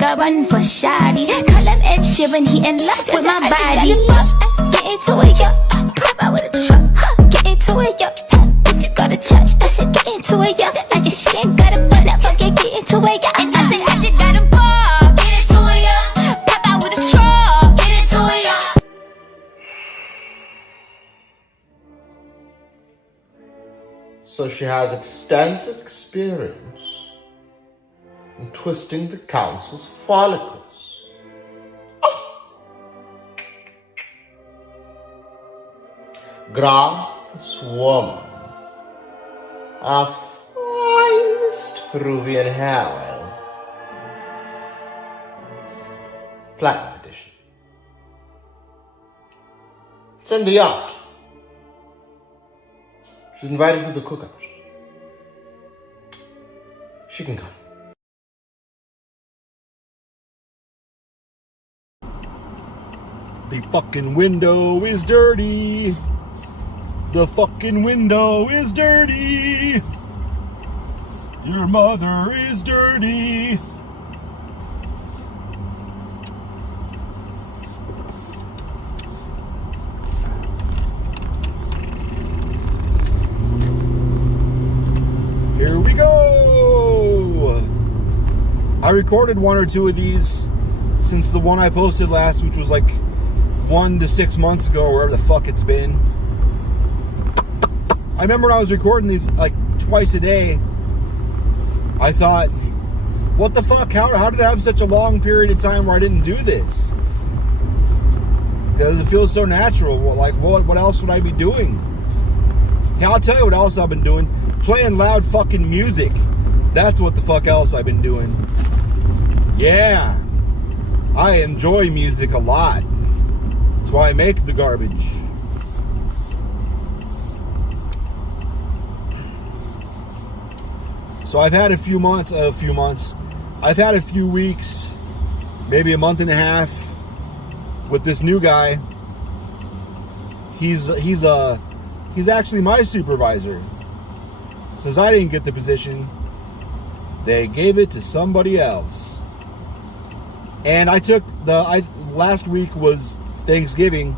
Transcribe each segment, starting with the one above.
nigga run for shoddy. Call him Ed Sheeran, he in love with my body. Get into it, yo. Pop out with a truck. Get into it, yo. If you go to church, I said get into it, yo. I just she ain't got a butt, I forget get into it, yo. And I said I just got a ball. Get into it, yo. Pop out with a truck. Get into it, yo. So she has extensive experience in twisting the council's follicles. Grab this woman, our finest Peruvian hair oil, platinum edition. It's in the yard. She's invited to the cookout. She can come. The fucking window is dirty. The fucking window is dirty. Your mother is dirty. Here we go. I recorded one or two of these since the one I posted last, which was like 1 to 6 months ago, or wherever the fuck it's been. I remember when I was recording these like twice a day, I thought, what the fuck? How did I have such a long period of time where I didn't do this? Because it feels so natural. Like, what else would I be doing? Yeah, I'll tell you what else I've been doing. Playing loud fucking music. That's what the fuck else I've been doing. Yeah. I enjoy music a lot. That's why I make the garbage. So I've had a few weeks, maybe a month and a half with this new guy. He's actually my supervisor. Since I didn't get the position, they gave it to somebody else. And last week was Thanksgiving,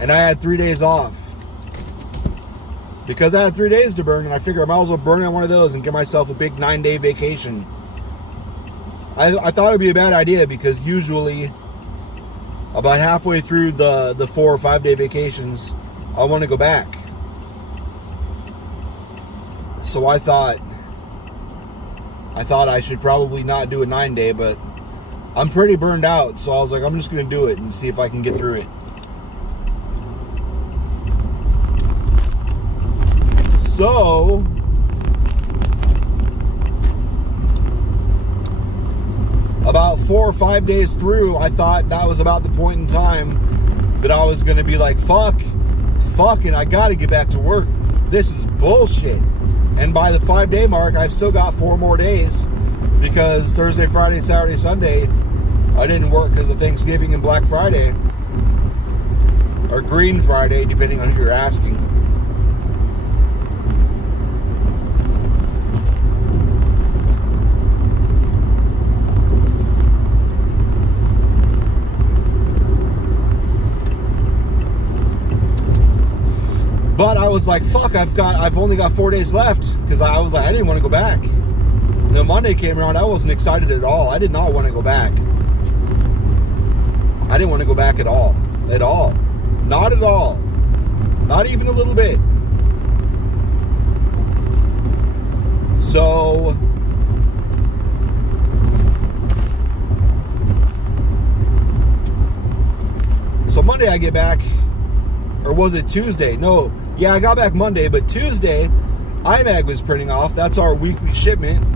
and I had 3 days off. Because I had 3 days to burn, and I figured I might as well burn on one of those and give myself a big 9-day vacation. I thought it would be a bad idea because usually about halfway through the 4 or 5 day vacations, I want to go back. So I thought I should probably not do a 9-day, but I'm pretty burned out, so I was like, I'm just going to do it and see if I can get through it. So, about 4 or 5 days through, I thought that was about the point in time that I was going to be like, fucking, I got to get back to work. This is bullshit. And by the 5-day mark, I've still got 4 more days because Thursday, Friday, Saturday, Sunday, I didn't work because of Thanksgiving and Black Friday. Or Green Friday, depending on who you're asking. But I was like, fuck, I've only got 4 days left because I was like, I didn't want to go back. And then Monday came around, I wasn't excited at all. I did not want to go back. I didn't want to go back at all. At all. Not at all. Not even a little bit. So Monday I get back, or was it Tuesday? No. Yeah, I got back Monday, but Tuesday, IMAG was printing off. That's our weekly shipment.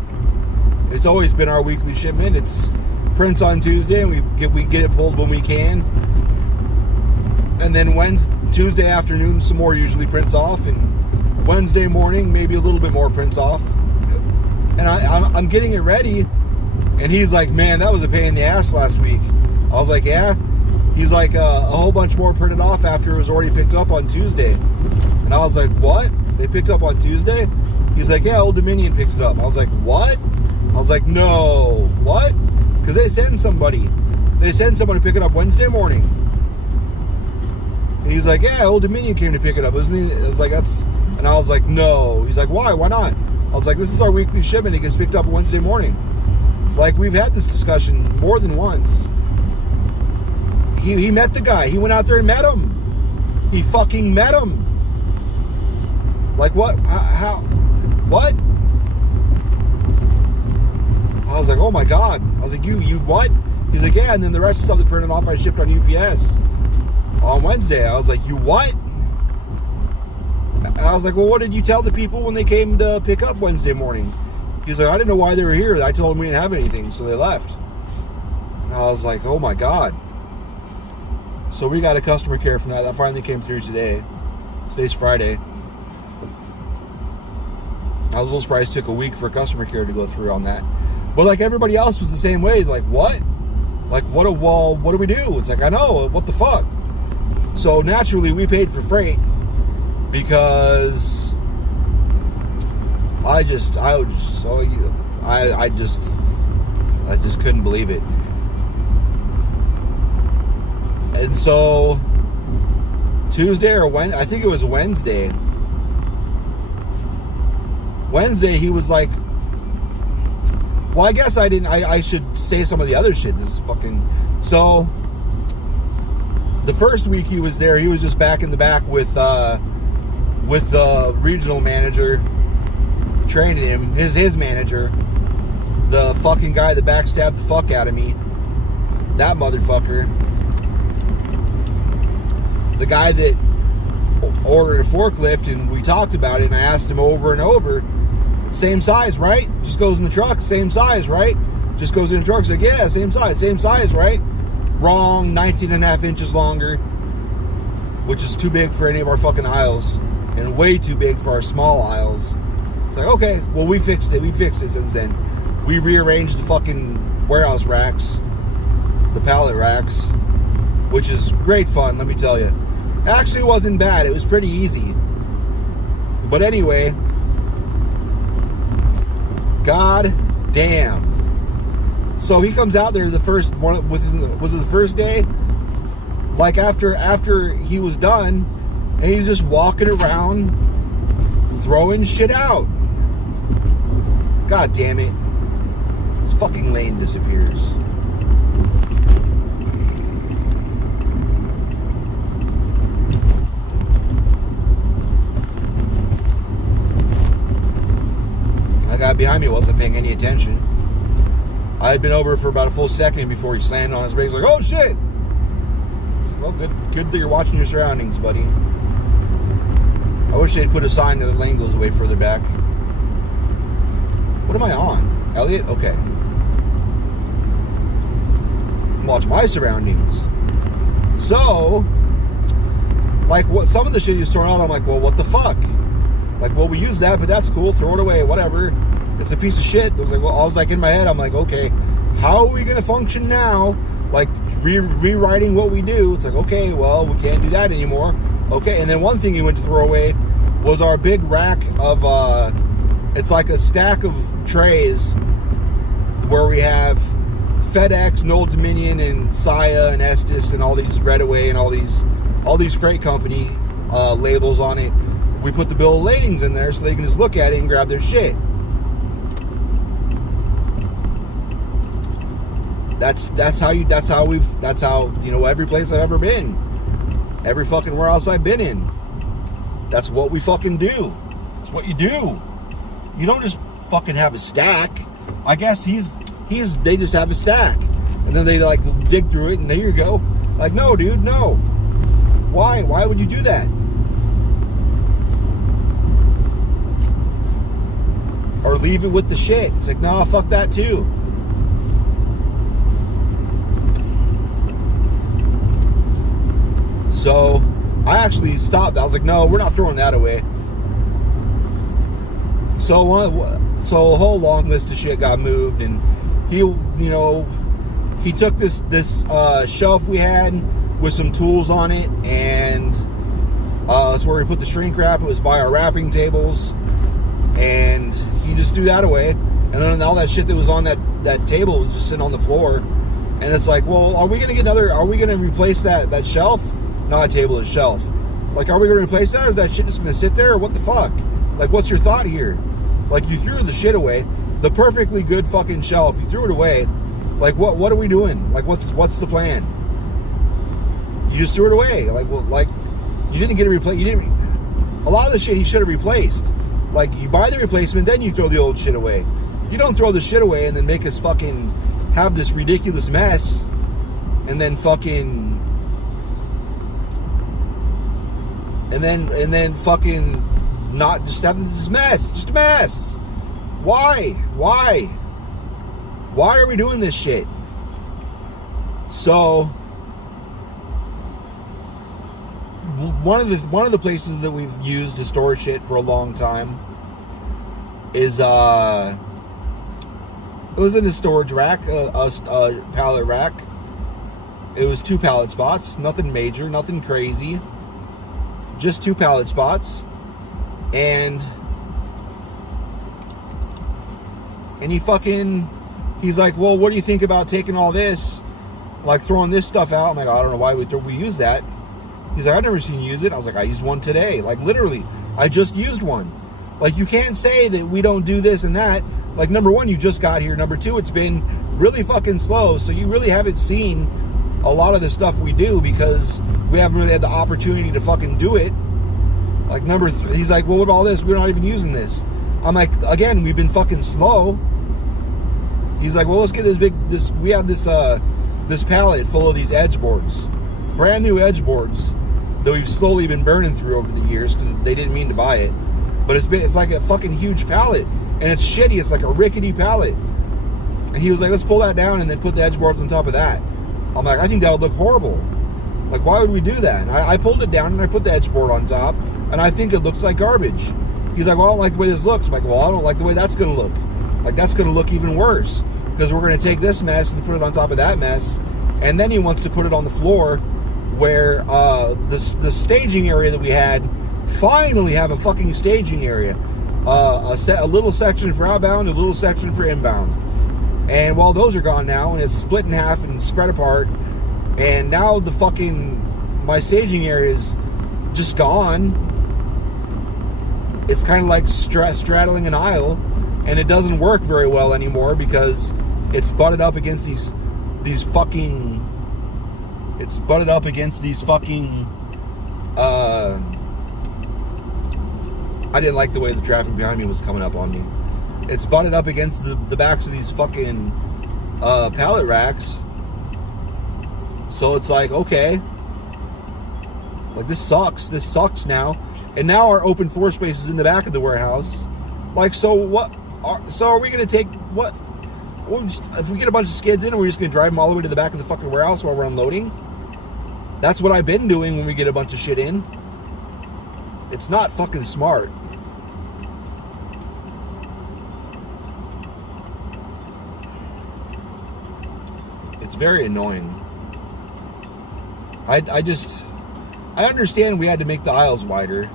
It's always been our weekly shipment. It's prints on Tuesday, and we get it pulled when we can. And then Tuesday afternoon, some more usually prints off, and Wednesday morning, maybe a little bit more prints off. And I'm getting it ready, and he's like, man, that was a pain in the ass last week. I was like, yeah. He's like, a whole bunch more printed off after it was already picked up on Tuesday. And I was like, what? They picked up on Tuesday? He's like, yeah, Old Dominion picked it up. I was like, what? I was like, no, what? because they send somebody to pick it up Wednesday morning. And he's like, yeah, Old Dominion came to pick it up, isn't he? I was like, and I was like, no. He's like, why not? I was like, this is our weekly shipment. It gets picked up Wednesday morning. Like, we've had this discussion more than once. He met the guy. He went out there and met him. He fucking met him. Like, what? How? What? I was like, oh my God. I was like, you what? He's like, yeah, and then the rest of the stuff that printed off I shipped on UPS on Wednesday. I was like, you what? I was like, well, what did you tell the people when they came to pick up Wednesday morning? He's like, I didn't know why they were here. I told them we didn't have anything, so they left. And I was like, oh my God. So we got a customer care from that. That finally came through today. Today's Friday. I was a little surprised it took a week for customer care to go through on that. But like everybody else was the same way. Like, what? Like, what do we do? It's like, I know, what the fuck? So naturally we paid for freight because I just couldn't believe it. And so Tuesday or Wednesday, I think it was Wednesday. Wednesday he was like, well, I guess I should say some of the other shit. This is fucking, so the first week he was there, he was just back in the back with the regional manager training him, his manager, the fucking guy that backstabbed the fuck out of me, that motherfucker, the guy that ordered a forklift, and we talked about it, and I asked him over and over, same size, right? Just goes in the truck, same size, right? Just goes in the truck. He's like, yeah, same size, right? Wrong, 19.5 inches longer, which is too big for any of our fucking aisles, and way too big for our small aisles. It's like, okay, well, we fixed it since then. We rearranged the fucking warehouse racks, the pallet racks, which is great fun, let me tell you. Actually, it wasn't bad. It was pretty easy. But anyway, God damn. So he comes out there the first one, was it the first day? Like after he was done, and he's just walking around throwing shit out. God damn it. His fucking lane disappears. The guy behind me wasn't paying any attention. I had been over for about a full second before he slammed on his brakes, like, oh shit! Well, good that you're watching your surroundings, buddy. I wish they'd put a sign that the lane goes way further back. What am I on? Elliot? Okay. Watch my surroundings. So, like, what some of the shit he's throwing out, I'm like, well, what the fuck? Like, well, we use that, but that's cool. Throw it away, whatever. It's a piece of shit. I was like in my head, I'm like, okay, how are we gonna function now? Like rewriting what we do. It's like, okay, well, we can't do that anymore. Okay, and then one thing he went to throw away was our big rack of it's like a stack of trays where we have FedEx and Old Dominion and Saya and Estes and all these Redaway and all these freight company labels on it. We put the bill of ladings in there so they can just look at it and grab their shit. That's how you know, every place I've ever been, every fucking warehouse I've been in, that's what we fucking do. It's what you do. You don't just fucking have a stack. I guess they just have a stack, and then they like dig through it, and there you go. Like, no, dude, no. Why would you do that? Or leave it with the shit. It's like, no, fuck that too. So I actually stopped. I was like, no, we're not throwing that away. So a whole long list of shit got moved, and he took this shelf we had with some tools on it, and that's where we put the shrink wrap. It was by our wrapping tables, and he just threw that away. And then all that shit that was on that table was just sitting on the floor. And it's like, well, are we going to replace that shelf? Not a table, a shelf. Like, are we going to replace that, or is that shit just going to sit there, or what the fuck? Like, what's your thought here? Like, you threw the shit away. The perfectly good fucking shelf, you threw it away. Like, what are we doing? Like, what's the plan? You just threw it away. Like, well, like, you didn't get it replaced. A lot of the shit he should have replaced. Like, you buy the replacement, then you throw the old shit away. You don't throw the shit away and then make us fucking have this ridiculous mess, and then fucking, and then fucking not just have this mess, just a mess. Why are we doing this shit? So one of the places that we've used to store shit for a long time is it was in a storage rack, a pallet rack. It was 2 pallet spots, nothing major, nothing crazy, just 2 pallet spots. And he's like, well, what do you think about taking all this, like throwing this stuff out? I'm like, I don't know why we use that. He's like, I've never seen you use it. I was like, I used one today. Like, literally, I just used one. Like, you can't say that we don't do this and that. Like, number one, you just got here. Number two, it's been really fucking slow. So you really haven't seen a lot of the stuff we do because we haven't really had the opportunity to fucking do it. Like, number three, he's like, well, what about all this? We're not even using this. I'm like, again, we've been fucking slow. He's like, well, let's get we have this pallet full of these edge boards. Brand new edge boards that we've slowly been burning through over the years because they didn't mean to buy it. But it's like a fucking huge pallet. And it's shitty. It's like a rickety pallet. And he was like, let's pull that down and then put the edge boards on top of that. I'm like, I think that would look horrible. Like, why would we do that? And I pulled it down and I put the edge board on top. And I think it looks like garbage. He's like, well, I don't like the way this looks. I'm like, well, I don't like the way that's going to look. Like, that's going to look even worse. Because we're going to take this mess and put it on top of that mess. And then he wants to put it on the floor where the staging area that we had finally have a fucking staging area. A little section for outbound, a little section for inbound. And while those are gone now, and it's split in half and spread apart, and now my staging area is just gone. It's kind of like straddling an aisle, and it doesn't work very well anymore because it's butted up against these fucking. It's butted up against these fucking. I didn't like the way the traffic behind me was coming up on me. It's butted up against the backs of these fucking pallet racks. So it's like, okay. Like, this sucks. This sucks now. And now our open floor space is in the back of the warehouse. Like, so what? So are we going to take what? If we get a bunch of skids in, we're just going to drive them all the way to the back of the fucking warehouse while we're unloading? That's what I've been doing when we get a bunch of shit in. It's not fucking smart. It's very annoying. I understand we had to make the aisles wider.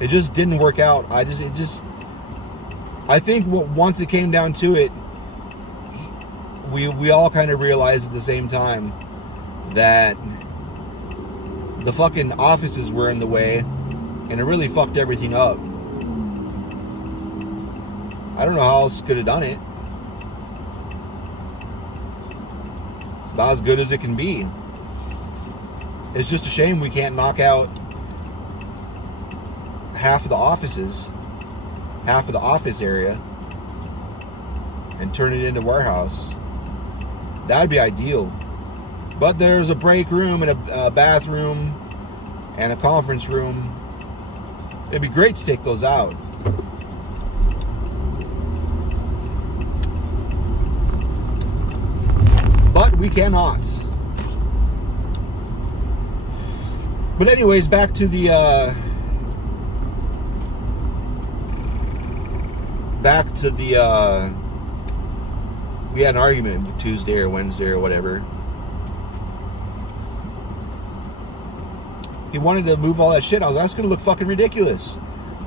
It just didn't work out. I think once it came down to it, we all kind of realized at the same time that the fucking offices were in the way, and it really fucked everything up. I don't know how else could have done it. It's about as good as it can be. It's just a shame we can't knock out half of the offices, half of the office area, and turn it into warehouse. That'd be ideal. But there's a break room and a bathroom and a conference room. It'd be great to take those out. But we cannot. But anyways, back to the we had an argument Tuesday or Wednesday or whatever. He wanted to move all that shit. I was like, that's gonna look fucking ridiculous.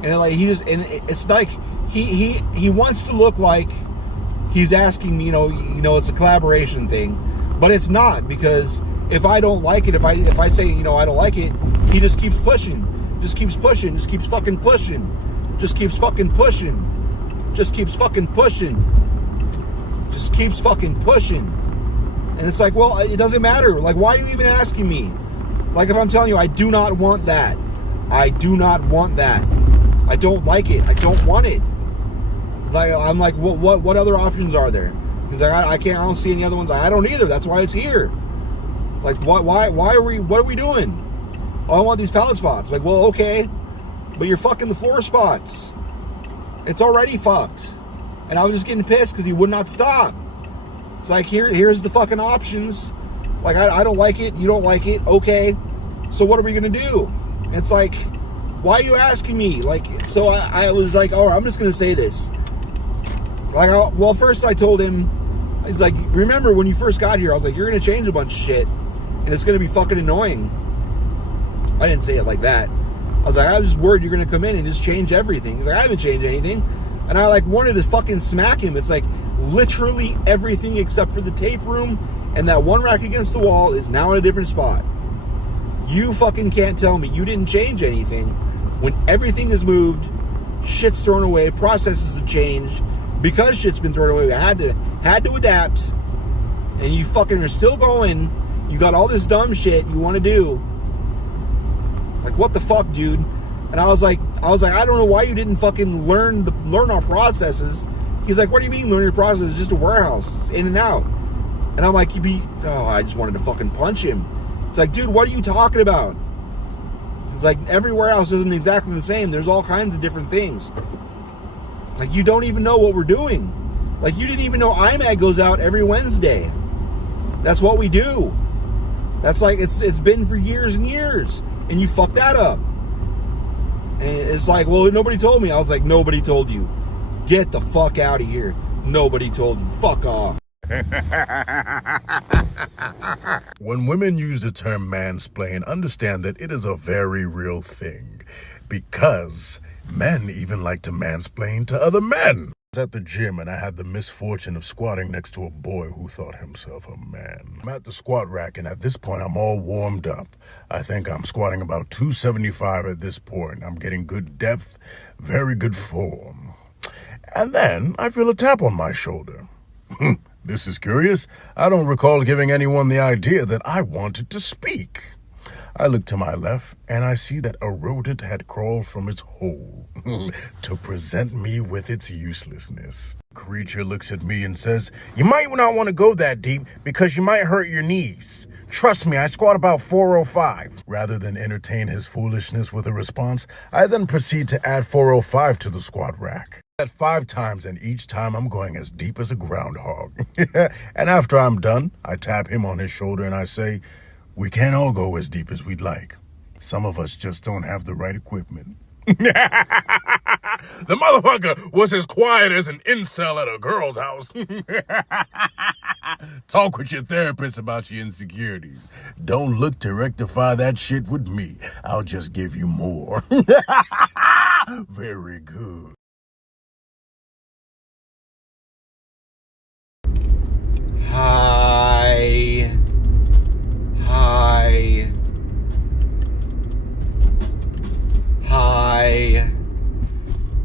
And like it's like he wants to look like he's asking me, it's a collaboration thing, but it's not, because if I don't like it, if I say, I don't like it, he just keeps pushing, just keeps pushing, just keeps fucking pushing, just keeps fucking pushing, just keeps fucking pushing, just keeps fucking pushing. And it's like, well, it doesn't matter. Like, why are you even asking me? Like, if I'm telling you, I do not want that. I do not want that. I don't like it. I don't want it. Like, I'm like, what other options are there? He's like, I don't see any other ones. I don't either. That's why it's what are we doing? Oh, I want these pallet spots. Like, well, okay, but you're fucking the floor spots. It's already fucked. And I was just getting pissed because he would not stop. It's like, here's the fucking options. Like, I don't like it. You don't like it. Okay. So what are we going to do? It's like, why are you asking me? Like, so I was like, all right, I'm just going to say this. Like, first I told him, he's like, remember when you first got here, I was like, you're going to change a bunch of shit and it's going to be fucking annoying. I didn't say it like that. I was like, I was just worried you're going to come in and just change everything. He's like, I haven't changed anything. And I like wanted to fucking smack him. It's like literally everything except for the tape room and that one rack against the wall is now in a different spot. You fucking can't tell me you didn't change anything when everything is moved, shit's thrown away, processes have changed. Because shit's been thrown away, I had to adapt, and you fucking are still going. You got all this dumb shit you want to do. Like, what the fuck, dude? And I was like, I don't know why you didn't fucking learn our processes. He's like, what do you mean learn your process? It's just a warehouse. It's in and out. And I'm like, I just wanted to fucking punch him. It's like, dude, what are you talking about? It's like, every warehouse isn't exactly the same. There's all kinds of different things. Like, you don't even know what we're doing. Like, you didn't even know IMAG goes out every Wednesday. That's what we do. That's like, it's been for years and years. And you fucked that up. And it's like, well, nobody told me. I was like, nobody told you. Get the fuck out of here. Nobody told you. Fuck off. When women use the term mansplain, understand that it is a very real thing. Because men even like to mansplain to other men. I was at the gym and I had the misfortune of squatting next to a boy who thought himself a man. I'm at the squat rack and at this point I'm all warmed up. I think I'm squatting about 275 at this point. I'm getting good depth, very good form. And then I feel a tap on my shoulder. This is curious. I don't recall giving anyone the idea that I wanted to speak. I look to my left, and I see that a rodent had crawled from its hole to present me with its uselessness. The creature looks at me and says, "You might not want to go that deep because you might hurt your knees. Trust me, I squat about 405. Rather than entertain his foolishness with a response, I then proceed to add 405 to the squat rack. At 5 times, and each time I'm going as deep as a groundhog. And after I'm done, I tap him on his shoulder and I say, "We can't all go as deep as we'd like. Some of us just don't have the right equipment." The motherfucker was as quiet as an incel at a girl's house. Talk with your therapist about your insecurities. Don't look to rectify that shit with me. I'll just give you more. Very good. Hi.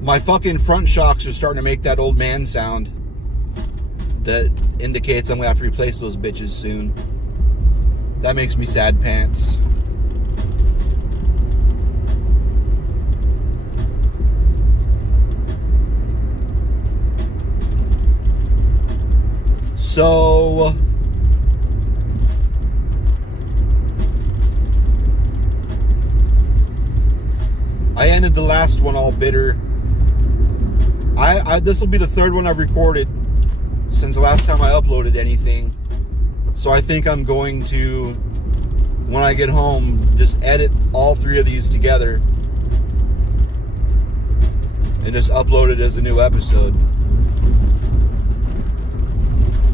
My fucking front shocks are starting to make that old man sound. That indicates I'm gonna have to replace those bitches soon. That makes me sad pants. So I ended the last one all bitter. This will be the 3rd one I've recorded since the last time I uploaded anything. So I think I'm going to, when I get home, just edit all 3 of these together and just upload it as a new episode.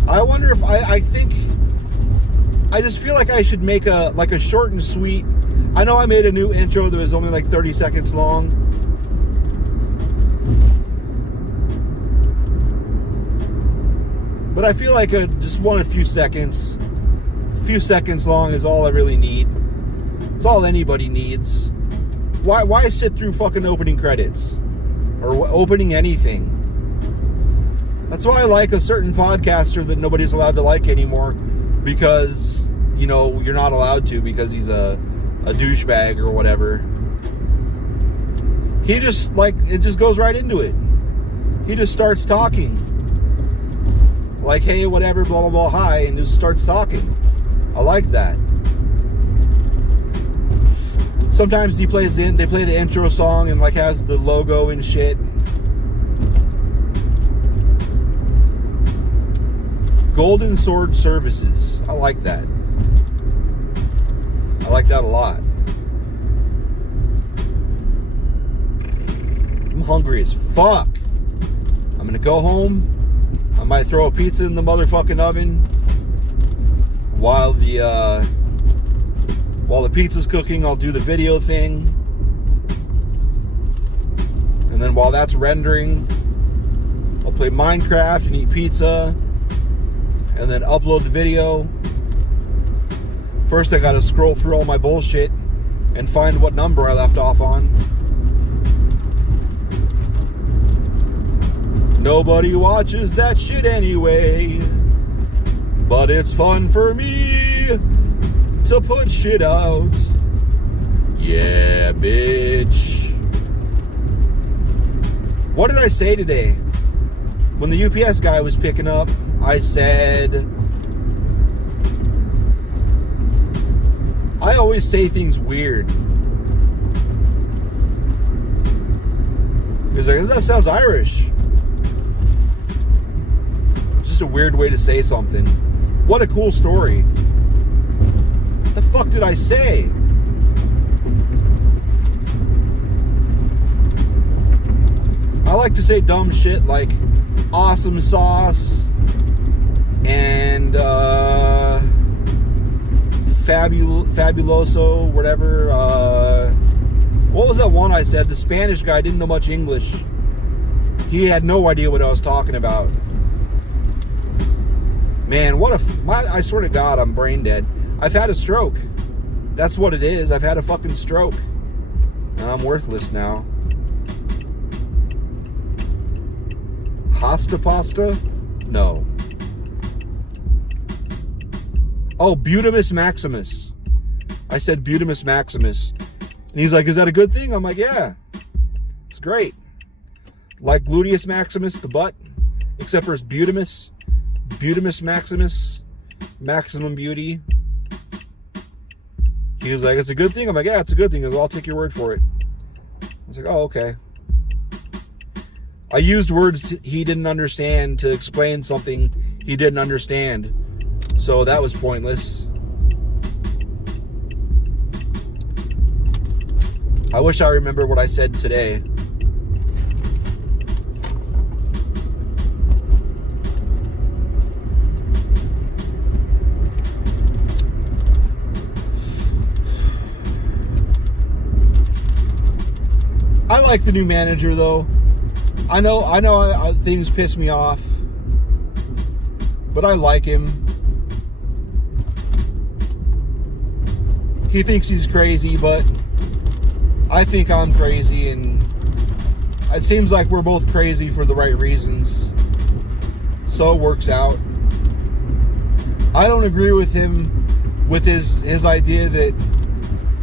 I wonder if I just feel like I should make a short and sweet. I know I made a new intro that was only like 30 seconds long, But I feel like just a few seconds long is all I really need. It's all anybody needs. Why sit through fucking opening credits? Or opening anything? That's why I like a certain podcaster that nobody's allowed to like anymore. Because, you know, you're not allowed to because he's a douchebag or whatever. He just, it just goes right into it. He just starts talking. Like, hey, whatever, blah, blah, blah, hi, and just starts talking. I like that. Sometimes they play the intro song and has the logo and shit. Golden Sword Services. I like that. I like that a lot. I'm hungry as fuck. I'm gonna go home. I might throw a pizza in the motherfucking oven while the pizza's cooking. I'll do the video thing, and then while that's rendering, I'll play Minecraft and eat pizza, and then upload the video. First, I gotta scroll through all my bullshit and find what number I left off on. Nobody watches that shit anyway, but it's fun for me to put shit out. Yeah, bitch. What did I say today? When the UPS guy was picking up, I said, I always say things weird. He's like, that sounds Irish. Just a weird way to say something. What a cool story. What the fuck did I say? I like to say dumb shit like awesome sauce and fabuloso, whatever. What was that one I said? The Spanish guy didn't know much English. He had no idea what I was talking about. Man, I swear to God, I'm brain dead. I've had a stroke. That's what it is. I've had a fucking stroke. And I'm worthless now. Pasta? No. Oh, Butamus Maximus. I said Butamus Maximus. And he's like, is that a good thing? I'm like, yeah. It's great. Like Gluteus Maximus, the butt. Except for it's Butamus. Butamus Maximus. Maximum beauty. He was like, it's a good thing? I'm like, yeah, it's a good thing. I'll take your word for it. I was like, oh, okay. I used words he didn't understand to explain something he didn't understand. So that was pointless. I wish I remember what I said today. I like the new manager though. I know things piss me off, but I like him. He thinks he's crazy, but I think I'm crazy, and it seems like we're both crazy for the right reasons. So it works out. I don't agree with him with his idea that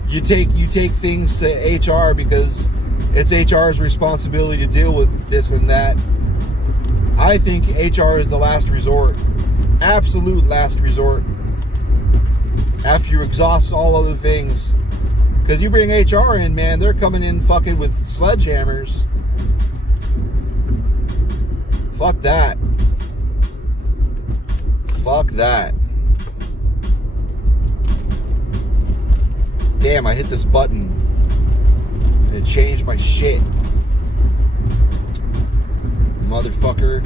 you take things to HR because it's HR's responsibility to deal with this and that. I think HR is the last resort. Absolute last resort. After you exhaust all other things. Because you bring HR in, man, they're coming in fucking with sledgehammers. Fuck that. Fuck that. Damn, I hit this button. And it changed my shit. Motherfucker.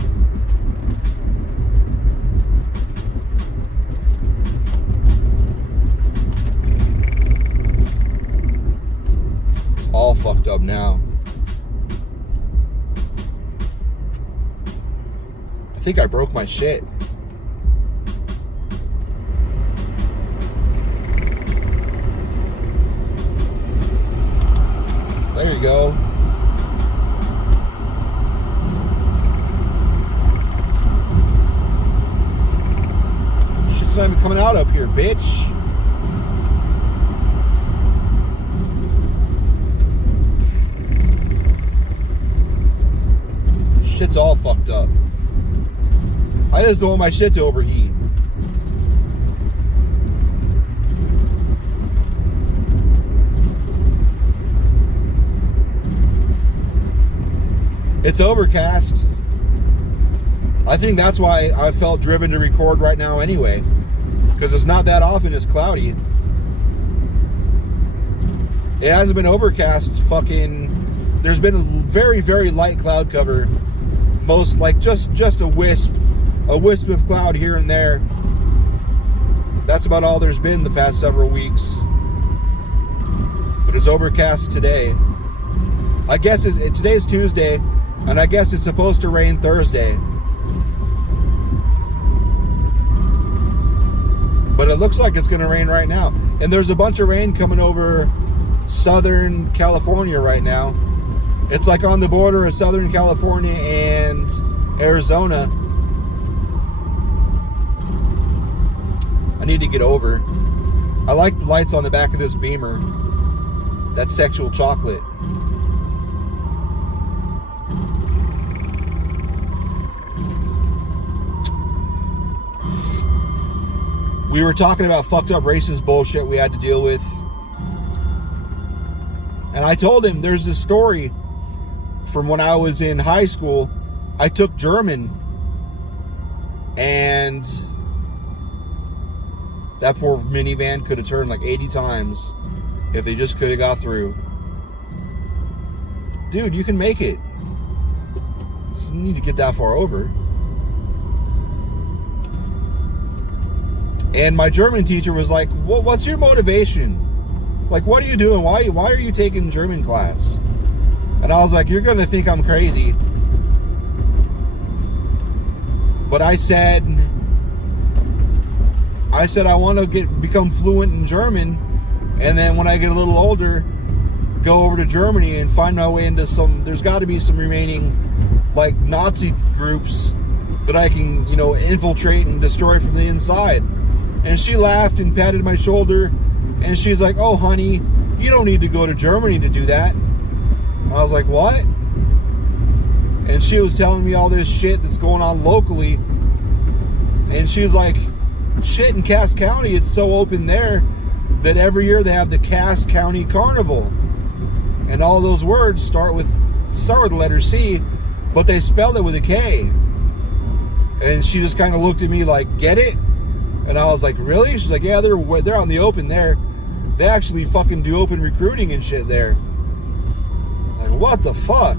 It's all fucked up now. I think I broke my shit. There you go. Shit's not even coming out up here, bitch. Shit's all fucked up. I just don't want my shit to overheat. It's overcast. I think that's why I felt driven to record right now anyway. Because it's not that often it's cloudy. It hasn't been overcast fucking... There's been a very, very light cloud cover. Most, like, just a wisp of cloud here and there. That's about all there's been the past several weeks. But it's overcast today. I guess today's Tuesday, and I guess it's supposed to rain Thursday. But it looks like it's going to rain right now. And there's a bunch of rain coming over Southern California right now. It's like on the border of Southern California and Arizona. I need to get over. I like the lights on the back of this Beamer. That's sexual chocolate. We were talking about fucked up racist bullshit we had to deal with. And I told him there's this story from when I was in high school. I took German, and that poor minivan could have turned like 80 times if they just could have got through. Dude, you can make it. You need to get that far over. And my German teacher was like, well, what's your motivation? Like, what are you doing? Why are you taking German class? And I was like, you're going to think I'm crazy. But I said I want to become fluent in German, and then when I get a little older, go over to Germany and find my way into there's got to be some remaining, like, Nazi groups that I can, infiltrate and destroy from the inside. And she laughed and patted my shoulder, and she's like, oh, honey, you don't need to go to Germany to do that. I was like, what? And she was telling me all this shit that's going on locally. And she's like, shit, in Cass County, it's so open there that every year they have the Cass County Carnival. And all those words start with the letter C, but they spell it with a K. And she just kind of looked at me like, get it? And I was like, really? She's like, yeah, they're on the open there. They actually fucking do open recruiting and shit there. Like, what the fuck?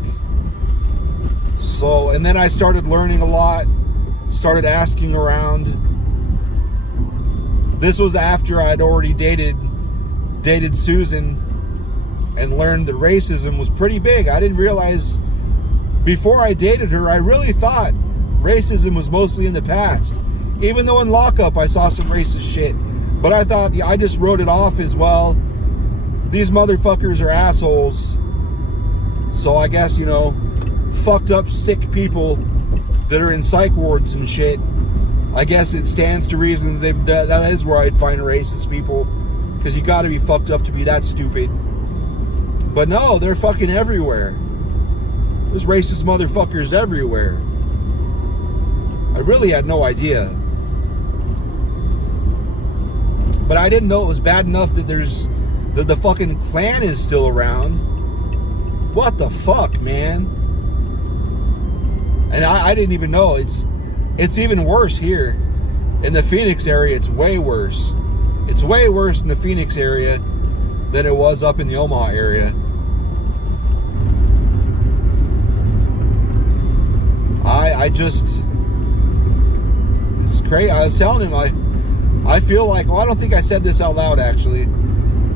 So, and then I started learning a lot, started asking around. This was after I'd already dated Susan and learned that racism was pretty big. I didn't realize, before I dated her, I really thought racism was mostly in the past. Even though in lockup I saw some racist shit. But I thought, I just wrote it off as, well, these motherfuckers are assholes. So I guess, fucked up sick people that are in psych wards and shit, I guess it stands to reason that is where I'd find racist people. Because you gotta be fucked up to be that stupid. But no, they're fucking everywhere. There's racist motherfuckers everywhere. I really had no idea. But I didn't know it was bad enough that the fucking Klan is still around. What the fuck, man? And I didn't even know. It's even worse here. In the Phoenix area, it's way worse. It's way worse in the Phoenix area than it was up in the Omaha area. It's crazy. I was telling him, I feel like, I don't think I said this out loud actually.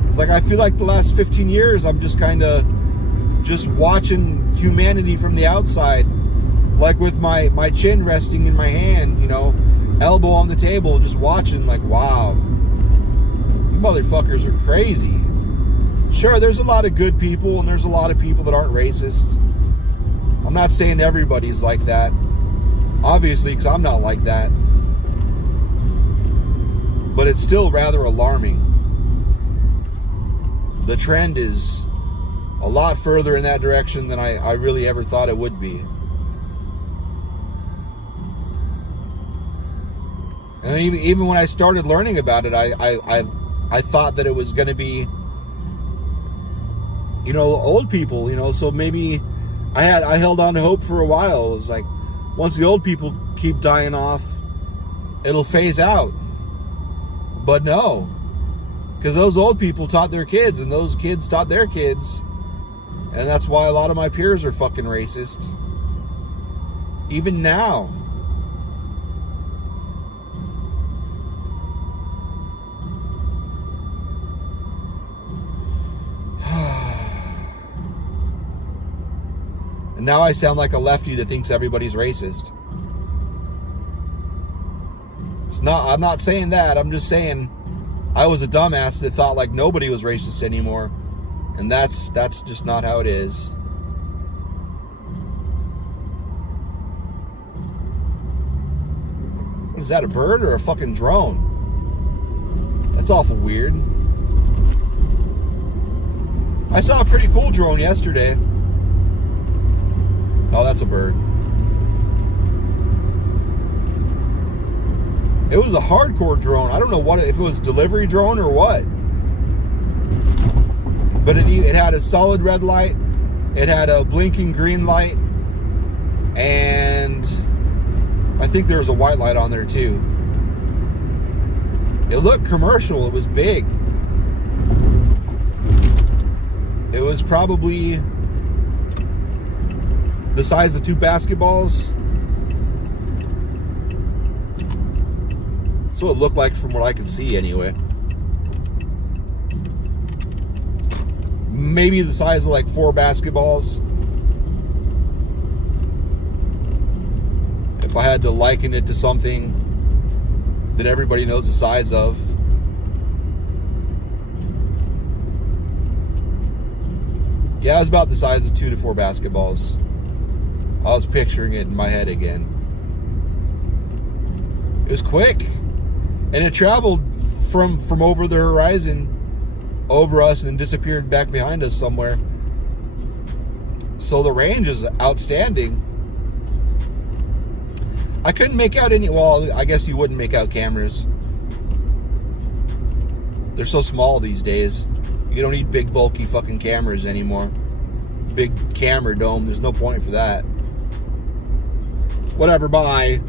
It's like, I feel like the last 15 years I'm just kind of just watching humanity from the outside, like with my chin resting in my hand, elbow on the table, just watching, like, wow, you motherfuckers are crazy. Sure, there's a lot of good people and there's a lot of people that aren't racist. I'm not saying everybody's like that. Obviously, because I'm not like that. But it's still rather alarming. The trend is a lot further in that direction than I really ever thought it would be. And even when I started learning about it, I thought that it was going to be, you know, old people, you know, so maybe I held on to hope for a while. It was like, once the old people keep dying off, it'll phase out. But no, because those old people taught their kids, and those kids taught their kids, and that's why a lot of my peers are fucking racist. Even now. And now I sound like a lefty that thinks everybody's racist. I'm not saying that. I'm just saying I was a dumbass that thought like nobody was racist anymore. And that's just not how it is. What is that, a bird or a fucking drone? That's awful weird. I saw a pretty cool drone yesterday. Oh, that's a bird. It was a hardcore drone. I don't know what, if it was a delivery drone or what. But it had a solid red light. It had a blinking green light. And I think there was a white light on there too. It looked commercial. It was big. It was probably the size of 2 basketballs. So it looked like from what I could see anyway. Maybe the size of like 4 basketballs. If I had to liken it to something that everybody knows the size of. Yeah, it was about the size of 2 to 4 basketballs. I was picturing it in my head again. It was quick. And it traveled from over the horizon over us and disappeared back behind us somewhere. So the range is outstanding. I couldn't make out any, well, I guess you wouldn't make out cameras. They're so small these days. You don't need big bulky fucking cameras anymore. Big camera dome, there's no point for that. Whatever, bye.